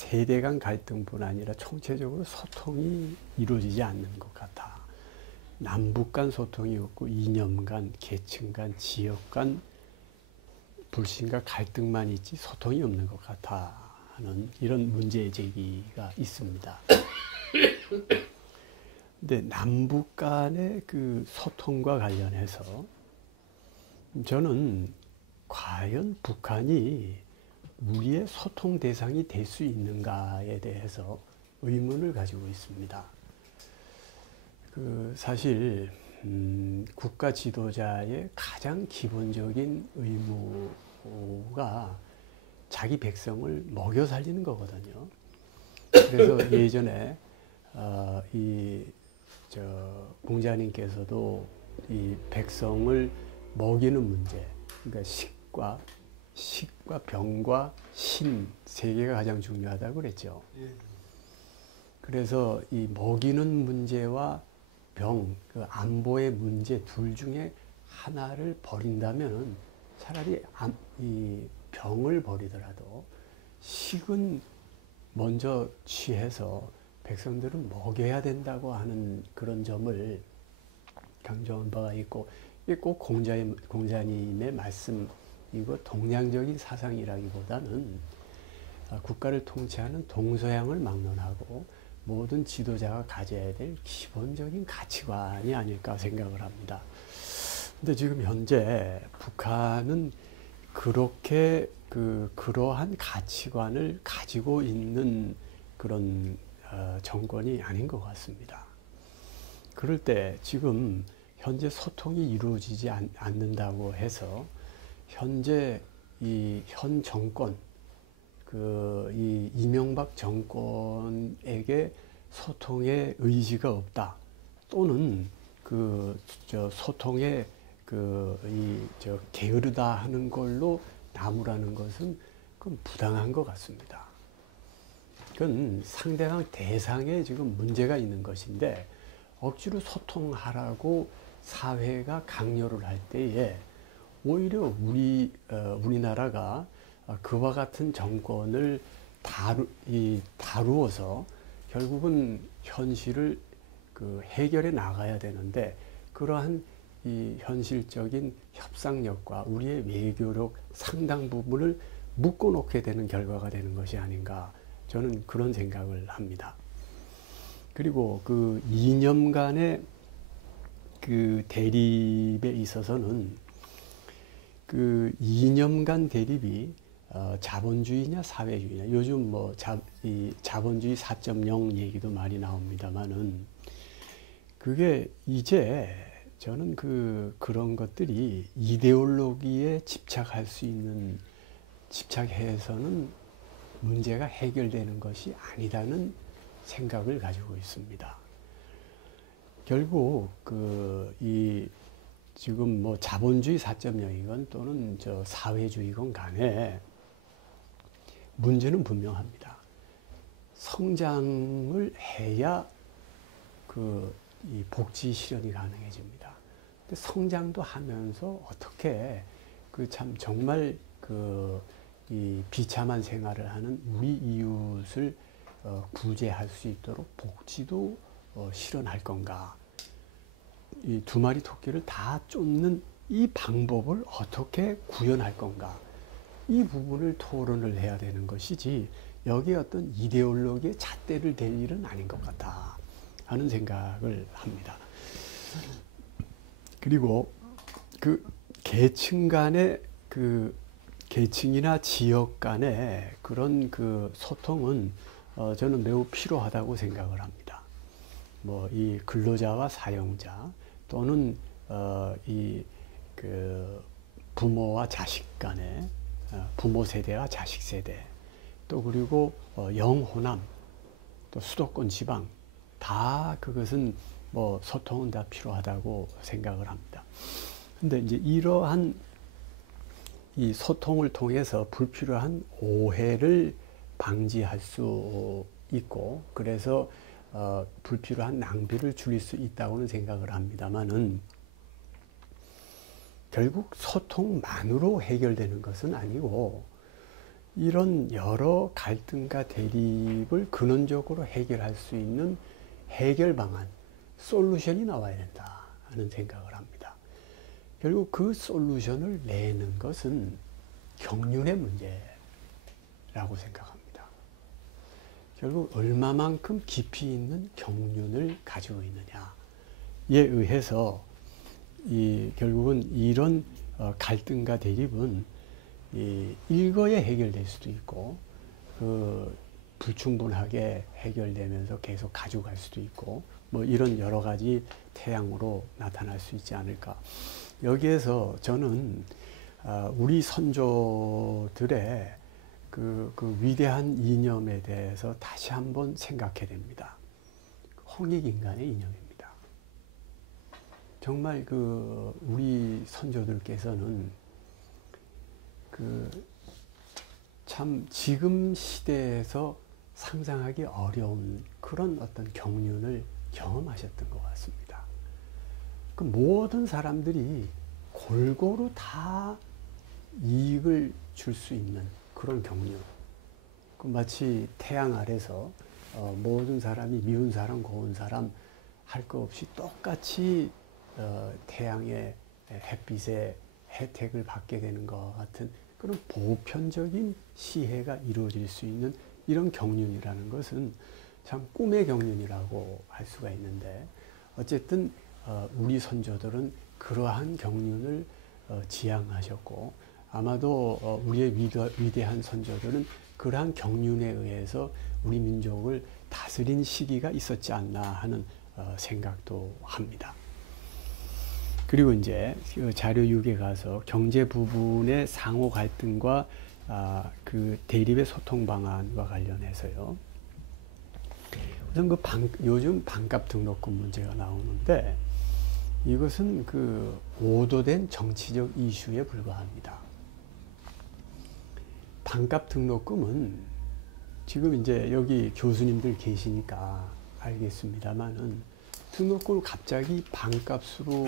세대 간 갈등뿐 아니라 총체적으로 소통이 이루어지지 않는 것 같아. 남북 간 소통이 없고 이념 간, 계층 간, 지역 간 불신과 갈등만 있지 소통이 없는 것 같아 하는 이런 문제 제기가 있습니다. 근데 남북 간의 그 소통과 관련해서 저는 과연 북한이 우리의 소통 대상이 될 수 있는가에 대해서 의문을 가지고 있습니다. 사실 국가 지도자의 가장 기본적인 의무가 자기 백성을 먹여 살리는 거거든요. 그래서 예전에 공자님께서도 이 백성을 먹이는 문제, 그러니까 식과 병과 신 세 개가 가장 중요하다고 그랬죠. 그래서 이 먹이는 문제와 병, 그 안보의 문제 둘 중에 하나를 버린다면 차라리 이 병을 버리더라도 식은 먼저 취해서 백성들은 먹여야 된다고 하는 그런 점을 강조한 바가 있고, 이게 꼭 공자님의 말씀이고 동양적인 사상이라기보다는 국가를 통치하는 동서양을 막론하고 모든 지도자가 가져야 될 기본적인 가치관이 아닐까 생각을 합니다. 근데 지금 현재 북한은 그렇게 그러한 가치관을 가지고 있는 그런 정권이 아닌 것 같습니다. 그럴 때 지금 현재 소통이 이루어지지 않는다고 해서 현재 이 현 정권, 이 이명박 정권에게 소통의 의지가 없다, 또는 소통의 게으르다 하는 걸로 나무라는 것은 그건 부당한 것 같습니다. 그건 상대방 대상에 지금 문제가 있는 것인데 억지로 소통하라고 사회가 강요를 할 때에 오히려 우리나라가 그와 같은 정권을 다루어서 결국은 현실을 해결해 나가야 되는데, 그러한 이 현실적인 협상력과 우리의 외교력 상당 부분을 묶어놓게 되는 결과가 되는 것이 아닌가, 저는 그런 생각을 합니다. 그리고 그 이념 간의 그 대립에 있어서는 그 이념 간 대립이 자본주의냐 사회주의냐, 요즘 이 자본주의 4.0 얘기도 많이 나옵니다만은, 그게 이제 저는 그런 것들이 이데올로기에 집착해서는 문제가 해결되는 것이 아니라는 생각을 가지고 있습니다. 결국 지금 자본주의 4.0이건 또는 사회주의건 간에 문제는 분명합니다. 성장을 해야 이 복지 실현이 가능해집니다. 근데 성장도 하면서 어떻게 정말 이 비참한 생활을 하는 우리 이웃을 구제할 수 있도록 복지도 실현할 건가? 이 두 마리 토끼를 다 쫓는 이 방법을 어떻게 구현할 건가? 이 부분을 토론을 해야 되는 것이지, 여기에 어떤 이데올로기의 잣대를 댈 일은 아닌 것 같다 하는 생각을 합니다. 그리고 계층 간의 계층이나 지역 간의 그런 소통은 저는 매우 필요하다고 생각을 합니다. 이 근로자와 사용자, 또는 부모와 자식 간의, 부모 세대와 자식 세대, 또 그리고 영호남, 또 수도권 지방, 다 그것은 소통은 다 필요하다고 생각을 합니다. 근데 이제 이러한 이 소통을 통해서 불필요한 오해를 방지할 수 있고, 그래서 불필요한 낭비를 줄일 수 있다고는 생각을 합니다만은, 결국 소통만으로 해결되는 것은 아니고 이런 여러 갈등과 대립을 근원적으로 해결할 수 있는 해결 방안, 솔루션이 나와야 된다 하는 생각을 합니다. 결국 그 솔루션을 내는 것은 경륜의 문제라고 생각합니다. 결국 얼마만큼 깊이 있는 경륜을 가지고 있느냐에 의해서 결국은 이런 갈등과 대립은 일거에 해결될 수도 있고 불충분하게 해결되면서 계속 가져갈 수도 있고 뭐 이런 여러 가지 태양으로 나타날 수 있지 않을까. 여기에서 저는 우리 선조들의 그 위대한 이념에 대해서 다시 한번 생각해 됩니다. 홍익인간의 이념입니다. 정말 우리 선조들께서는 참 지금 시대에서 상상하기 어려운 그런 어떤 경륜을 경험하셨던 것 같습니다. 그 모든 사람들이 골고루 다 이익을 줄 수 있는 그런 경륜. 마치 태양 아래서 모든 사람이 미운 사람, 고운 사람 할 것 없이 똑같이 태양의 햇빛의 혜택을 받게 되는 것 같은 그런 보편적인 시혜가 이루어질 수 있는 이런 경륜이라는 것은 참 꿈의 경륜이라고 할 수가 있는데, 어쨌든 우리 선조들은 그러한 경륜을 지향하셨고, 아마도 우리의 위대한 선조들은 그러한 경륜에 의해서 우리 민족을 다스린 시기가 있었지 않나 하는 생각도 합니다. 그리고 이제 자료 6에 가서 경제 부분의 상호 갈등과 그 대립의 소통 방안과 관련해서요. 우선 요즘 반값 등록금 문제가 나오는데, 이것은 오도된 정치적 이슈에 불과합니다. 반값 등록금은 지금 이제 여기 교수님들 계시니까 알겠습니다만은, 등록금을 갑자기 반값으로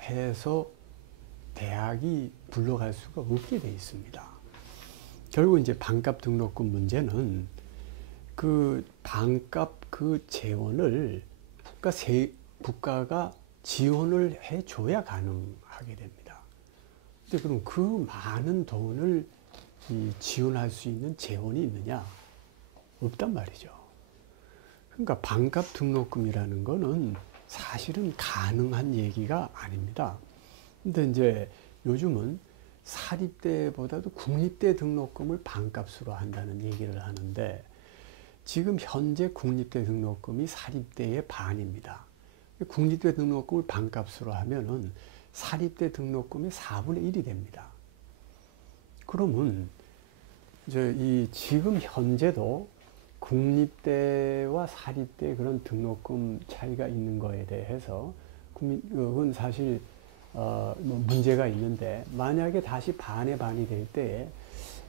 해서 대학이 불러갈 수가 없게 돼 있습니다. 결국 이제 반값 등록금 문제는 그 반값 재원을 국가가 지원을 해줘야 가능하게 됩니다. 근데 그럼 그 많은 돈을 지원할 수 있는 재원이 있느냐? 없단 말이죠. 그러니까 반값 등록금이라는 거는 사실은 가능한 얘기가 아닙니다. 근데 이제 요즘은 사립대보다도 국립대 등록금을 반값으로 한다는 얘기를 하는데, 지금 현재 국립대 등록금이 사립대의 반입니다. 국립대 등록금을 반값으로 하면은 사립대 등록금의 4분의 1이 됩니다. 그러면 지금 현재도 국립대와 사립대 그런 등록금 차이가 있는 거에 대해서 그건 사실 문제가 있는데, 만약에 다시 반의 반이 될 때에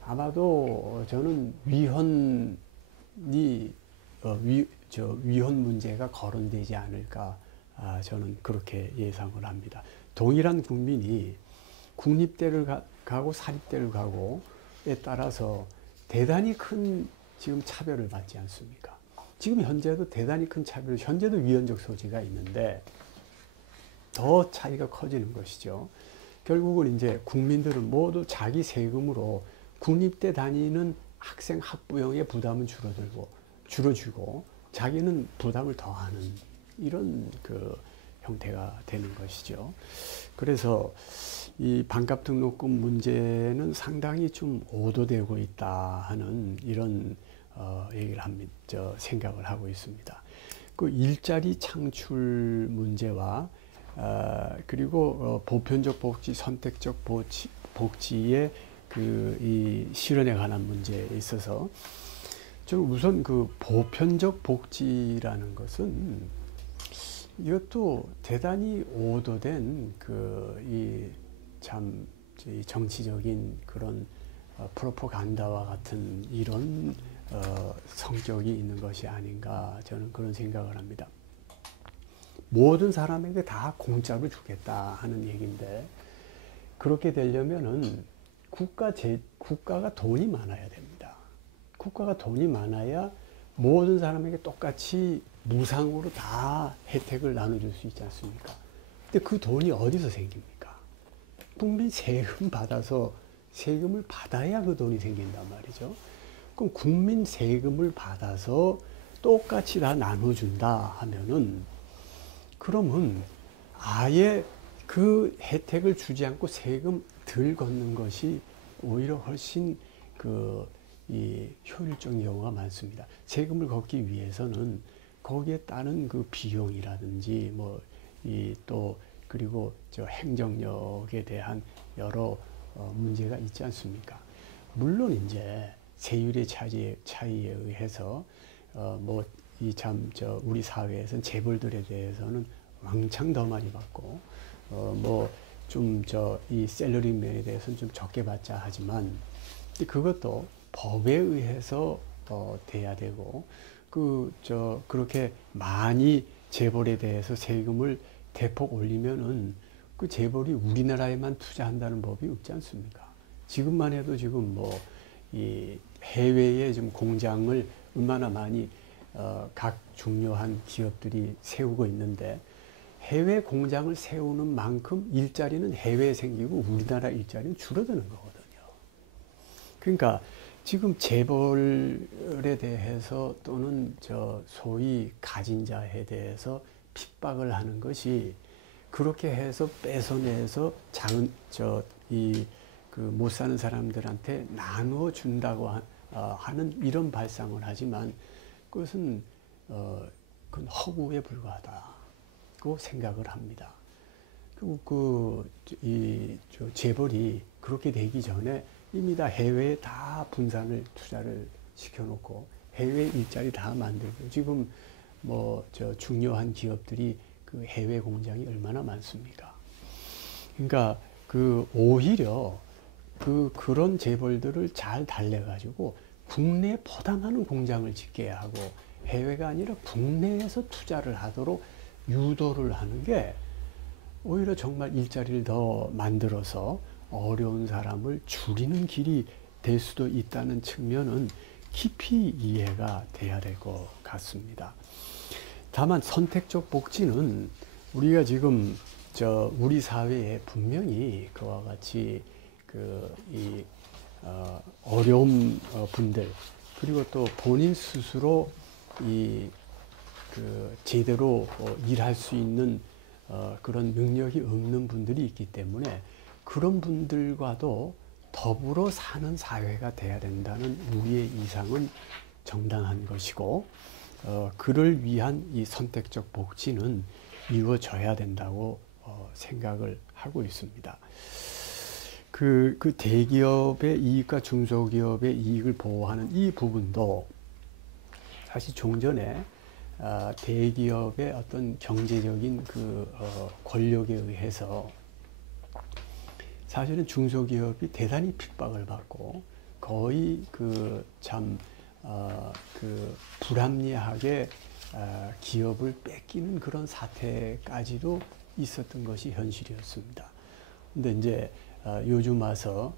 아마도 저는 위헌 문제가 거론되지 않을까, 저는 그렇게 예상을 합니다. 동일한 국민이 국립대를 가고 사립대를 가고에 따라서 대단히 큰 지금 차별을 받지 않습니까? 지금 현재도 대단히 큰 차별, 현재도 위헌적 소지가 있는데 더 차이가 커지는 것이죠. 결국은 이제 국민들은 모두 자기 세금으로 국립대 다니는 학생 학부형의 부담은 줄어주고 자기는 부담을 더하는 이런 형태가 되는 것이죠. 그래서 이 반값 등록금 문제는 상당히 좀 오도되고 있다 하는 이런 얘기를 생각을 하고 있습니다. 그 일자리 창출 문제와 그리고 보편적 복지, 선택적 복지의 이 실현에 관한 문제에 있어서 저는 우선 보편적 복지라는 것은 이것도 대단히 오도된 이 정치적인 그런 프로파간다와 같은 이런 성격이 있는 것이 아닌가, 저는 그런 생각을 합니다. 모든 사람에게 다 공짜로 주겠다 하는 얘기인데, 그렇게 되려면은 국가가 돈이 많아야 됩니다. 국가가 돈이 많아야 모든 사람에게 똑같이 무상으로 다 혜택을 나눠줄 수 있지 않습니까? 근데 그 돈이 어디서 생깁니까? 국민 세금 받아서 세금을 받아야 그 돈이 생긴단 말이죠. 그럼 국민 세금을 받아서 똑같이 다 나눠준다 하면은 그러면 아예 그 혜택을 주지 않고 세금 덜 걷는 것이 오히려 훨씬 이 효율적인 경우가 많습니다. 세금을 걷기 위해서는 거기에 따른 그 비용이라든지 또 그리고 저 행정력에 대한 여러 문제가 있지 않습니까? 물론 이제 세율의 차이에 의해서 우리 사회에서는 재벌들에 대해서는 왕창 더 많이 받고 이 샐러리맨에 대해서는 좀 적게 받자 하지만 그것도 법에 의해서 돼야 되고 그렇게 많이 재벌에 대해서 세금을 대폭 올리면은 그 재벌이 우리나라에만 투자한다는 법이 없지 않습니까? 지금만 해도 지금 이 해외에 좀 공장을 얼마나 많이 각 중요한 기업들이 세우고 있는데 해외 공장을 세우는 만큼 일자리는 해외에 생기고 우리나라 일자리는 줄어드는 거거든요. 그러니까 지금 재벌에 대해서 또는 소위 가진 자에 대해서 핍박을 하는 것이 그렇게 해서 뺏어내서 못 사는 사람들한테 나누어 준다고 하는 이런 발상을 하지만 그것은 그건 허구에 불과하다고 생각을 합니다. 그리고 재벌이 그렇게 되기 전에 이미 다 해외에 다 분산을 투자를 시켜놓고 해외 일자리 다 만들고 지금 중요한 기업들이 그 해외 공장이 얼마나 많습니까? 그러니까 오히려 그런 재벌들을 잘 달래가지고 국내에 보담하는 공장을 짓게 하고 해외가 아니라 국내에서 투자를 하도록 유도를 하는 게 오히려 정말 일자리를 더 만들어서 어려운 사람을 줄이는 길이 될 수도 있다는 측면은 깊이 이해가 돼야 될 것 같습니다. 다만 선택적 복지는 우리가 지금 우리 사회에 분명히 그와 같이 어려운 분들 그리고 또 본인 스스로 제대로 일할 수 있는 그런 능력이 없는 분들이 있기 때문에 그런 분들과도 더불어 사는 사회가 돼야 된다는 우리의 이상은 정당한 것이고 그를 위한 이 선택적 복지는 이루어져야 된다고 생각을 하고 있습니다. 그 대기업의 이익과 중소기업의 이익을 보호하는 이 부분도 사실 종전에 대기업의 어떤 경제적인 권력에 의해서 사실은 중소기업이 대단히 핍박을 받고 거의 불합리하게 기업을 뺏기는 그런 사태까지도 있었던 것이 현실이었습니다. 근데 이제 요즘 와서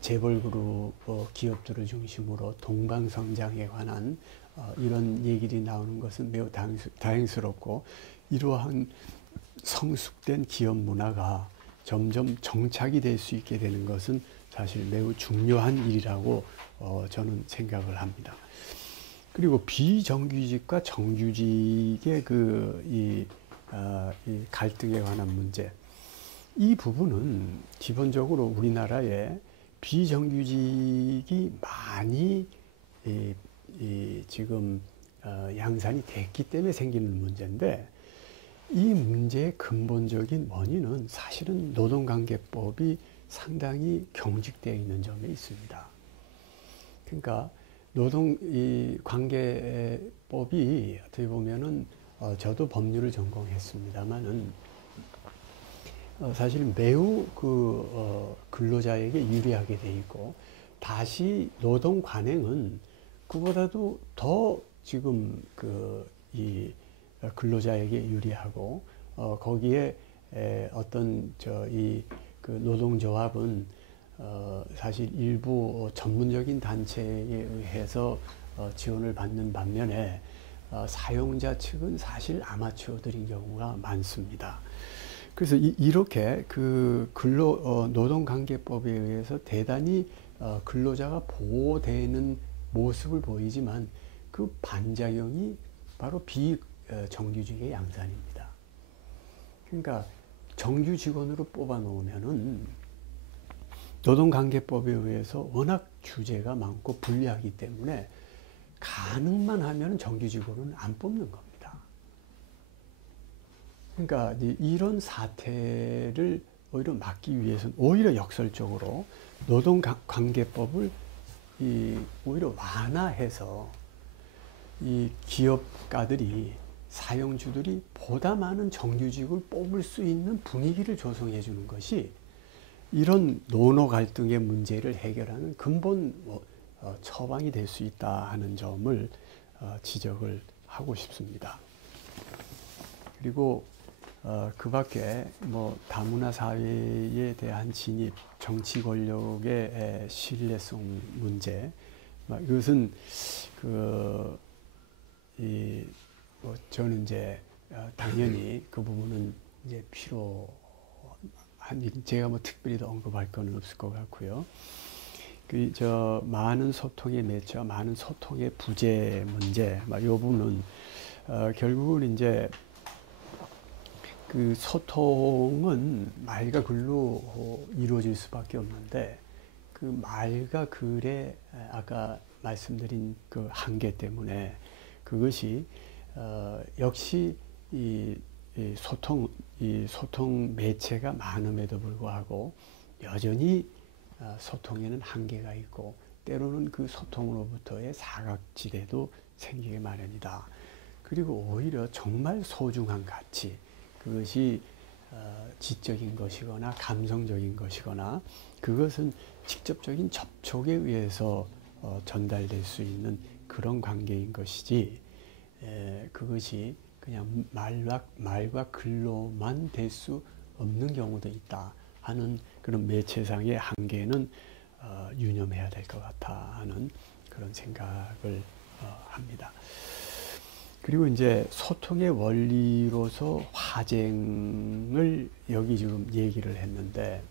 재벌그룹 기업들을 중심으로 동방성장에 관한 이런 얘기들이 나오는 것은 매우 다행스럽고 이러한 성숙된 기업 문화가 점점 정착이 될 수 있게 되는 것은 사실 매우 중요한 일이라고 저는 생각을 합니다. 그리고 비정규직과 정규직의 이 갈등에 관한 문제, 이 부분은 기본적으로 우리나라에 비정규직이 많이 지금 양산이 됐기 때문에 생기는 문제인데 이 문제의 근본적인 원인은 사실은 노동관계법이 상당히 경직되어 있는 점에 있습니다. 그러니까 노동관계법이 어떻게 보면은 저도 법률을 전공했습니다만은 사실 매우 근로자에게 유리하게 돼 있고 다시 노동 관행은 그보다도 더 지금 이 근로자에게 유리하고 거기에 어떤 노동조합은 사실 일부 전문적인 단체에 의해서 지원을 받는 반면에 사용자 측은 사실 아마추어들인 경우가 많습니다. 그래서 이렇게 그 노동관계법에 의해서 대단히 근로자가 보호되는 모습을 보이지만 그 반작용이 바로 비정규직의 양산입니다. 그러니까 정규 직원으로 뽑아 놓으면은 노동관계법에 의해서 워낙 규제가 많고 불리하기 때문에 가능만 하면 정규 직원은 안 뽑는 겁니다. 그러니까 이런 사태를 오히려 막기 위해서는 오히려 역설적으로 노동관계법을 오히려 완화해서 이 기업가들이 사용주들이 보다 많은 정규직을 뽑을 수 있는 분위기를 조성해 주는 것이 이런 노노 갈등의 문제를 해결하는 근본 처방이 될 수 있다 하는 점을 지적을 하고 싶습니다. 그리고 그 밖에 뭐 다문화 사회에 대한 진입, 정치 권력의 신뢰성 문제, 이것은 저는 이제 당연히 그 부분은 이제 제가 뭐 특별히 더 언급할 건 없을 것 같고요. 많은 소통의 매체와 많은 소통의 부재 문제, 이 부분은 결국은 이제 그 소통은 말과 글로 이루어질 수밖에 없는데 그 말과 글의 아까 말씀드린 그 한계 때문에 그것이 역시 이 소통 매체가 많음에도 불구하고 여전히 소통에는 한계가 있고 때로는 그 소통으로부터의 사각지대도 생기게 마련이다. 그리고 오히려 정말 소중한 가치, 그것이 지적인 것이거나 감성적인 것이거나 그것은 직접적인 접촉에 의해서 전달될 수 있는 그런 관계인 것이지 그것이 그냥 말과 글로만 될 수 없는 경우도 있다 하는 그런 매체상의 한계는 유념해야 될 것 같아 하는 그런 생각을 합니다. 그리고 이제 소통의 원리로서 화쟁을 여기 지금 얘기를 했는데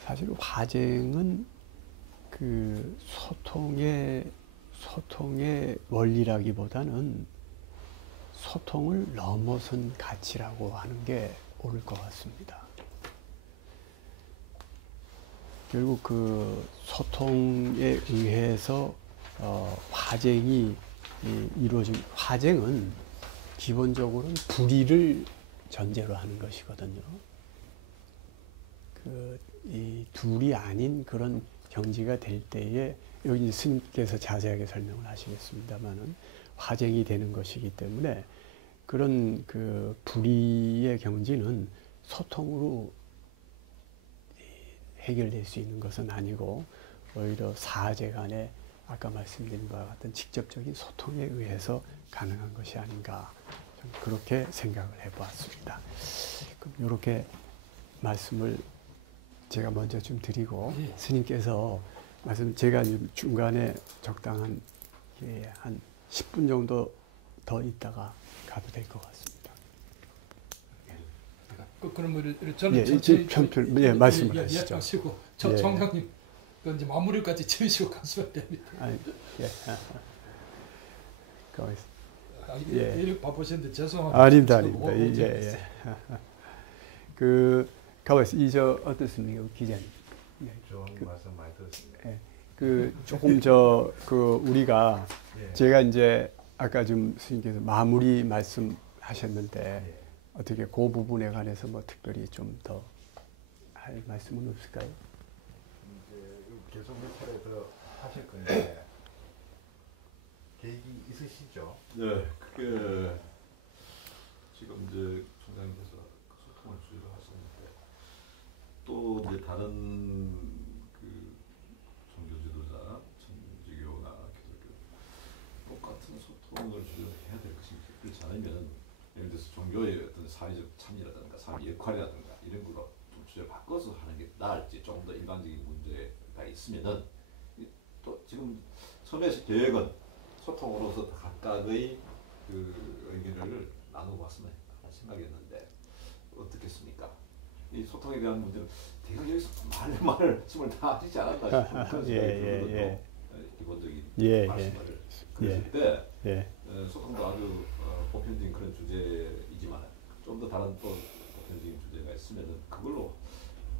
사실 화쟁은 그 소통의 원리라기보다는 소통을 넘어선 가치라고 하는 게 옳을 것 같습니다. 결국 그 소통에 의해서 화쟁이 이루어진 화쟁은 기본적으로는 불의를 전제로 하는 것이거든요. 이 둘이 아닌 그런 경지가 될 때에 여기 스님께서 자세하게 설명을 하시겠습니다만은 화쟁이 되는 것이기 때문에 그런 그 불의의 경지는 소통으로 해결될 수 있는 것은 아니고 오히려 사제 간에 아까 말씀드린 바와 같은 직접적인 소통에 의해서 가능한 것이 아닌가 그렇게 생각을 해보았습니다. 그럼 이렇게 말씀을 제가 먼저 좀 드리고 스님께서 제가 중간에 적당한 한 10분 정도 더 있다가 가도 될 것 같습니다. 그럼 저는 천천히 말씀을 하시죠. 하시고 총장님 이제 마무리까지 지으시고 가시면 됩니다. 예. 바쁘신데 죄송합니다. 아닙니다. 가만있어. 어떻습니까, 기자님? 좋은 말씀 많이 들었습니다. 조금 우리가 제가 이제 아까 좀 스님께서 마무리 말씀하셨는데 어떻게 그 부분에 관해서 뭐 특별히 좀 더 할 말씀은 없을까요? 이제 계속 몇 차례 더 하실 건데 계획이 있으시죠? 네, 그게 지금 이제 총장님께서 소통을 주의를 하셨는데 또 이제 다른 그 종교 지도자, 천주교나 기독교 똑같은 소통을 주의를 해야 될 것인지 그렇지 않으면 예를 들어서 종교의 어떤 사회적 참여라든가 사회 역할이라든가 이런 걸로 좀 주제를 바꿔서 하는 게 나을지 좀 더 일반적인 문제가 있으면은 또 지금 처음에 계획은 소통으로서 각각의 그 의견을 나누고 왔으면 하는 생각이었는데 어떻겠습니까? 이 소통에 대한 문제는 대강 여기서 말을 다 하시지 않았나 싶은 그런 생각이 들거든요. 기본적인 말씀을 그랬을 때 소통도 아주 보편적인 그런 주제이지만 좀 더 다른 또 보편적인 주제가 있으면은 그걸로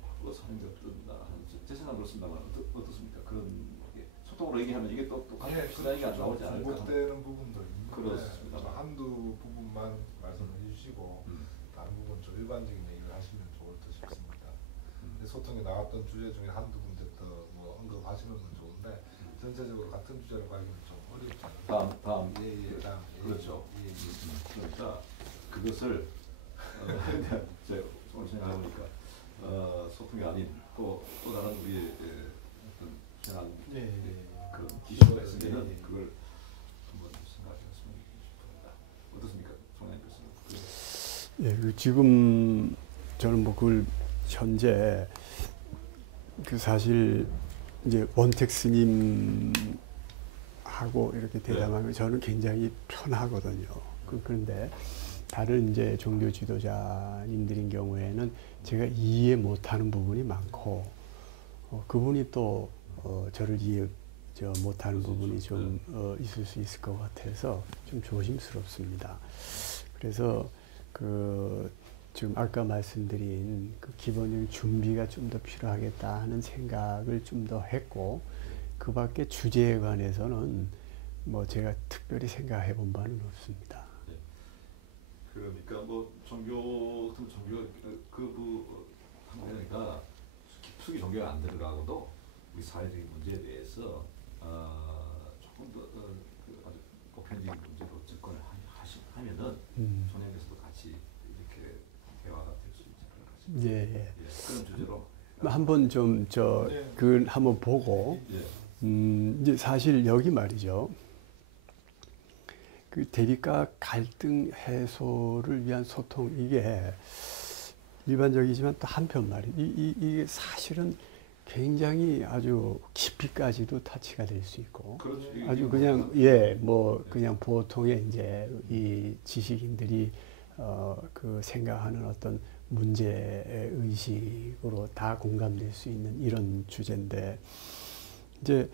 바꿔서 하는 게 어떤가 하는 제 생각은 그렇습니다만 어떻습니까? 그런 게 소통으로 얘기하면 이게 또 시간이 안 나오지 않을까? 중복되는 부분도 있는데 그렇습니다. 한두 부분만 말씀해 주시고 다른 부분 좀 일반적인 얘기를 하시면 좋을 듯 싶습니다. 근데 소통에 나왔던 주제 중에 한두 군데 더 뭐 언급하시는 건 좋은데 전체적으로 같은 주제를 가기는 좀 어렵지 않을까? 다음 다음 그렇죠. 그러니까 그것을 제가 오늘 생각해보니까 소통이 아닌 또 다른 우리의 어떤 생활 그런 기술가 있으면 그걸 한번 생각해봤으면 싶습니다. 어떻습니까, 총장님 교수님? 예, 지금 저는 뭐 그걸 현재 그 사실 이제 원택 스님하고 이렇게 대담하면 저는 굉장히 편하거든요. 그런데 다른 이제 종교 지도자님들인 경우에는 제가 이해 못하는 부분이 많고 그분이 또 저를 이해 못하는 부분이 좀 있을 수 있을 것 같아서 좀 조심스럽습니다. 그래서 지금 아까 말씀드린 그 기본적인 준비가 좀 더 필요하겠다 하는 생각을 좀 더 했고 그 밖에 주제에 관해서는 뭐 제가 특별히 생각해 본 바는 없습니다. 그러니까 뭐 종교 같은 종교 그러니까 깊숙이 종교가 안 들어가고도 우리 사회적인 문제에 대해서 조금 더 아주 보편적인 문제로 접근을 하면은 총장님께서도 같이 이렇게 대화가 될 수 있을 것 같습니다. 예. 그런 주제로 한번 좀 그 한번 보고 이제 사실 여기 말이죠. 그 대립과 갈등 해소를 위한 소통 이게 일반적이지만 또 한편 말이 이게 사실은 굉장히 아주 깊이까지도 타치가 될 수 있고 그렇지. 아주 그냥 뭐 그냥 보통의 이제 이 지식인들이 그 생각하는 어떤 문제 의식으로 다 공감될 수 있는 이런 주제인데 이제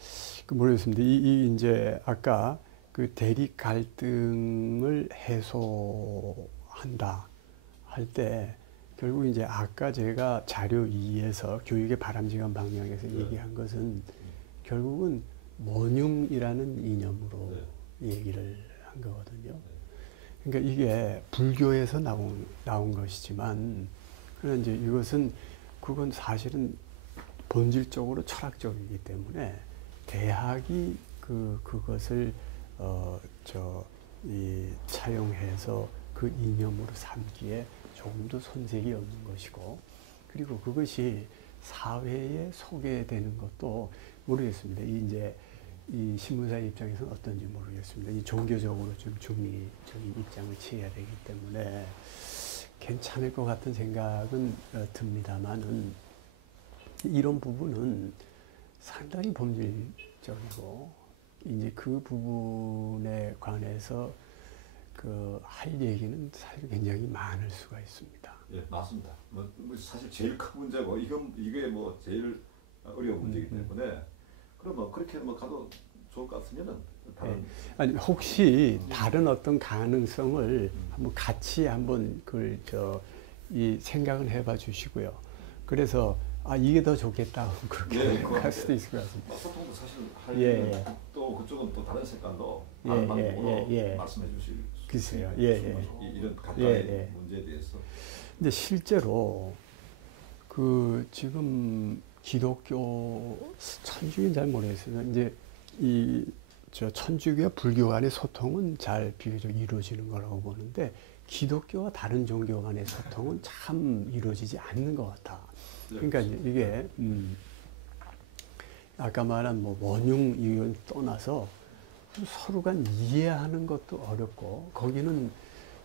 모르겠습니다. 이 이제 아까 그 대립 갈등을 해소한다 할 때 결국 이제 아까 제가 자료 2에서 교육의 바람직한 방향에서 얘기한 것은 결국은 원흉이라는 이념으로 얘기를 한 거거든요. 그러니까 이게 불교에서 나온 것이지만 그러나 이제 이것은 그건 사실은 본질적으로 철학적이기 때문에 대학이 그것을 차용해서 그 이념으로 삼기에 조금 더 손색이 없는 것이고 그리고 그것이 사회에 소개되는 것도 모르겠습니다. 이 신문사 입장에서는 어떤지 모르겠습니다. 이 종교적으로 좀 중립적인 입장을 취해야 되기 때문에 괜찮을 것 같은 생각은 듭니다만은 이런 부분은 상당히 본질적이고 이제 그 부분에 관해서 할 얘기는 사실 굉장히 많을 수가 있습니다. 예, 맞습니다. 뭐 사실 제일 큰 문제고 이게 뭐 제일 어려운 문제이기 때문에 그러면 그렇게 뭐 가도 좋을 것 같으면은 다른 아니 혹시 다른 어떤 가능성을 한번 같이 한번 이 생각을 해봐 주시고요. 그래서 이게 더 좋겠다 그렇게 할 수도 있을 것 같습니다. 소통도 사실 할 또 그쪽은 또 다른 색깔로 말씀해 주실 글쎄요. 이런 각각의 문제에 대해서. 근데 실제로 지금 기독교 천주교는 잘 모르겠어요. 이제 천주교와 불교 간의 소통은 잘 비교적 이루어지는 거라고 보는데 기독교와 다른 종교 간의 소통은 참 이루어지지 않는 것 같아. 그러니까 이게 아까 말한 뭐 원흉 이걸 떠나서 서로 간 이해하는 것도 어렵고 거기는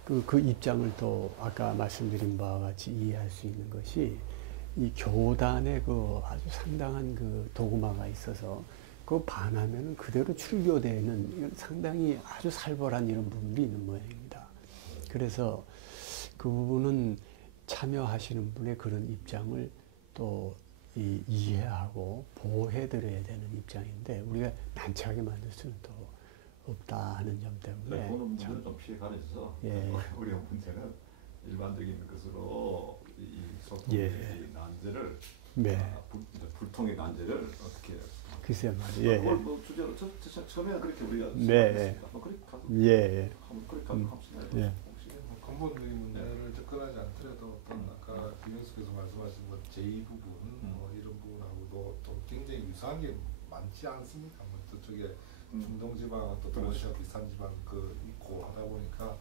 그 입장을 또 아까 말씀드린 바와 같이 이해할 수 있는 것이 이 교단에 그 아주 상당한 그 도구마가 있어서 그 반하면은 그대로 출교되는 이건 상당히 아주 살벌한 이런 부분이 있는 모양입니다. 그래서 그 부분은 참여하시는 분의 그런 입장을 또 이해하고 보호해드려야 되는 입장인데 우리가 난처하게 만들 수는 또 없다 하는 점 때문에 그런 문제를 좀 피해가면서 예. 우리가 문제는 일반적인 것으로 이 소통 예. 난제를 네. 불통의 난제를 어떻게 글쎄요 말이에요. 그걸 뭐 주제로 처음에는 그렇게 우리가 네. 생각했습니다. 뭐 그렇게 가서 예. 한번 그렇게 가서 합시다. 예. 근본적인 문제를 접근하지 않더라도 어떤 아까 김영수께서 말씀하신 뭐 제2 부분 뭐 이런 부분하고도 또 굉장히 유사한 게 많지 않습니까? 뭐 저쪽에 중동지방 또 도시와 비슷한 지방 그 있고 하다 보니까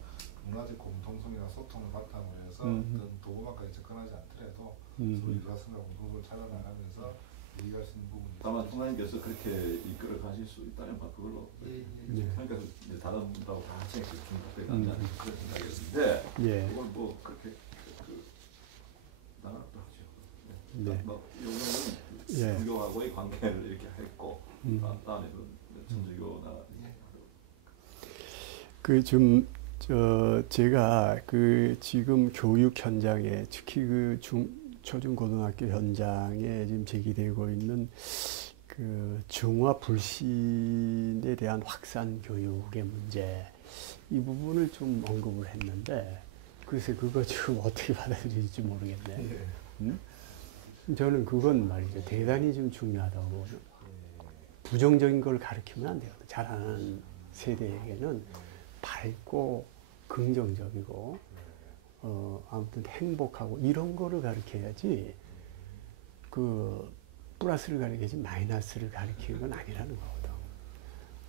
문화적 공통성이나 소통을 바탕으로 해서 어떤 도구만까지 접근하지 않더라도 서로 유사성과 공통성을 찾아나가면서 얘기할 수 있는 부분이 다만 총장님께서 그렇게 이끌어 가실 수 있다면 그걸로 그러니까 이제 다른 분하고 다 같이 중국에 간다는 그런 생각이었는데 예. 그걸 뭐 그렇게 나갔다 하죠. 네. 뭐 이거는 예. 불교하고의 관계를 이렇게 했고 다음에 천주교나 그 좀 제가 그 지금 교육 현장에 특히 그 초중고등학교 현장에 지금 제기되고 있는 그 중화 불신에 대한 확산 교육의 문제 이 부분을 좀 언급을 했는데 글쎄 그거 지금 어떻게 받아들일지 모르겠네. 저는 그건 말이죠 대단히 좀 중요하다고 부정적인 걸 가르치면 안 돼요. 자라는 세대에게는 밝고 긍정적이고 아무튼 행복하고 이런 거를 가르쳐야지 그 플러스를 가르치지 마이너스를 가르치는 건 아니라는 거거든.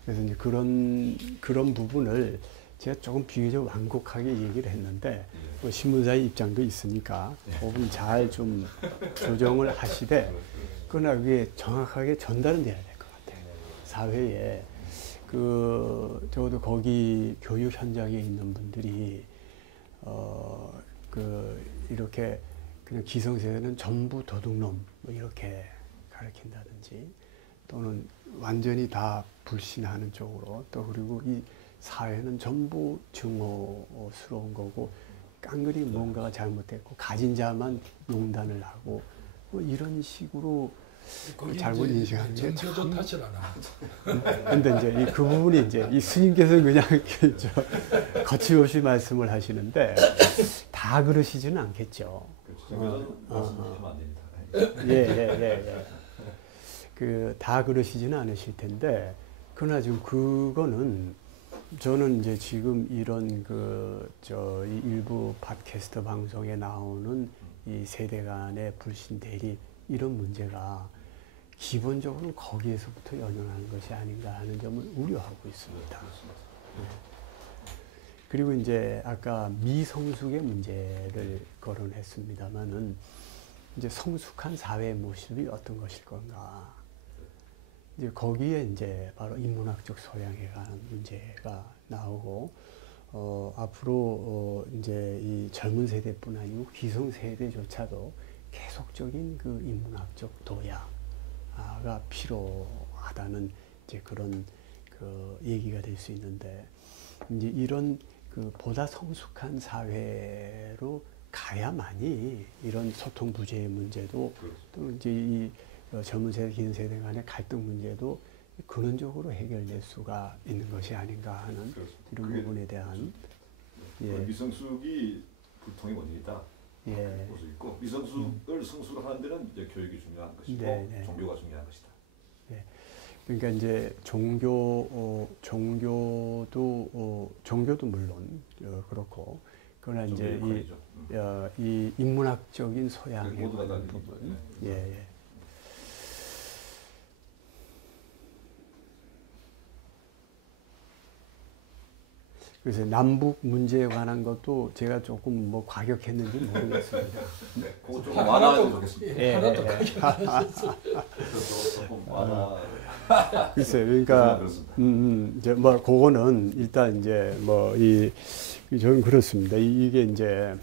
그래서 이제 그런 부분을 제가 조금 비교적 완곡하게 얘기를 했는데 뭐 신문사의 입장도 있으니까 그분 잘 좀 조정을 하시되 그러나 그게 정확하게 전달은 돼야 될 것 같아요. 사회에 그 적어도 거기 교육 현장에 있는 분들이 이렇게 그냥 기성세대는 전부 도둑놈 뭐 이렇게 가르친다든지 또는 완전히 다 불신하는 쪽으로 또 그리고 이 사회는 전부 증오스러운 거고 깡그리 뭔가가 잘못됐고 가진 자만 농단을 하고 뭐 이런 식으로 잘못 인식하는 게 정교조 탓을 안 하고. 근데 이제 그 부분이 이제 이 스님께서는 그냥 거침없이 말씀을 하시는데 다 그러시지는 않겠죠. 말씀하시면 안 됩니다. 예. 그 다 그러시지는 않으실 텐데 그러나 지금 그거는 저는 이제 지금 이런 이 일부 팟캐스트 방송에 나오는 이 세대 간의 불신 대립 이런 문제가 기본적으로 거기에서부터 연연하는 것이 아닌가 하는 점을 우려하고 있습니다. 그리고 이제 아까 미성숙의 문제를 거론했습니다만은 이제 성숙한 사회의 모습이 어떤 것일 건가. 이제 거기에 이제 바로 인문학적 소양에 관한 문제가 나오고 앞으로 이제 이 젊은 세대뿐 아니고 기성 세대조차도 계속적인 그 인문학적 도야가 필요하다는 이제 그런 그 얘기가 될 수 있는데 이제 이런 그 보다 성숙한 사회로 가야만이 이런 소통 부재의 문제도 또 이제 이 젊은 세대, 긴 세대 간의 갈등 문제도 근원적으로 해결될 수가 있는 것이 아닌가 하는 이런 부분에 대한 미성숙이 불통의 원인이다. 예. 볼수 있고 미성숙을 성숙을 하는 데는 이제 교육이 중요한 것이고 종교가 중요한 것이다. 네. 그러니까 이제 종교도 물론 그렇고 그러나 이제 이 인문학적인 소양에 관한 부분, 예. 그래서 남북 문제에 관한 것도 제가 조금 뭐 과격했는지 모르겠습니다. 네, 그거 좀 완화하면 좋겠습니다. 예. 하나도 크게 안 하셨어요. 조금 완화. 글쎄요, 그러니까 이제 뭐 그거는 일단 이제 뭐 저는 그렇습니다. 이게 이제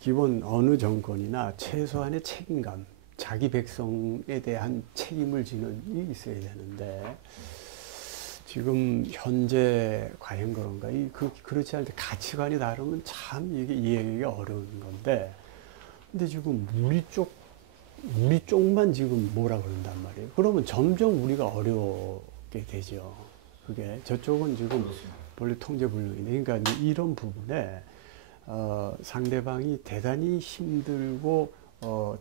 기본 어느 정권이나 최소한의 책임감, 자기 백성에 대한 책임을 지는 게 있어야 되는데 지금 현재 과연 그런가? 그렇지 않을 때 가치관이 다르면 참 이게 이해하기가 어려운 건데 근데 지금 우리 쪽만 지금 뭐라 그런단 말이에요. 그러면 점점 우리가 어렵게 되죠. 그게 저쪽은 지금 원래 통제불능인데 그러니까 이런 부분에 상대방이 대단히 힘들고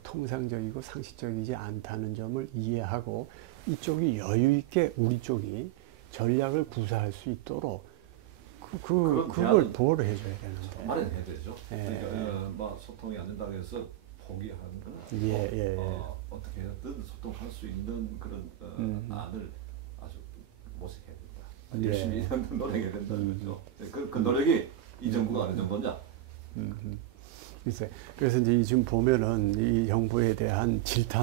통상적이고 상식적이지 않다는 점을 이해하고 이쪽이 여유 있게 우리 쪽이 전략을 구사할 수 있도록 그걸 보호를 해줘야 되는데 마련해야 되죠. 예. 그러니까 뭐 소통이 안 된다고 해서 포기하는 건 예. 어떻게 해든 소통할 수 있는 그런 안을 아주 모색해야 된다. 예. 열심히 노력해야 된다. 그렇죠. 그 노력이 이 정부가 어느 정도냐? 그래서 이제 지금 보면은 이 정부에 대한 질타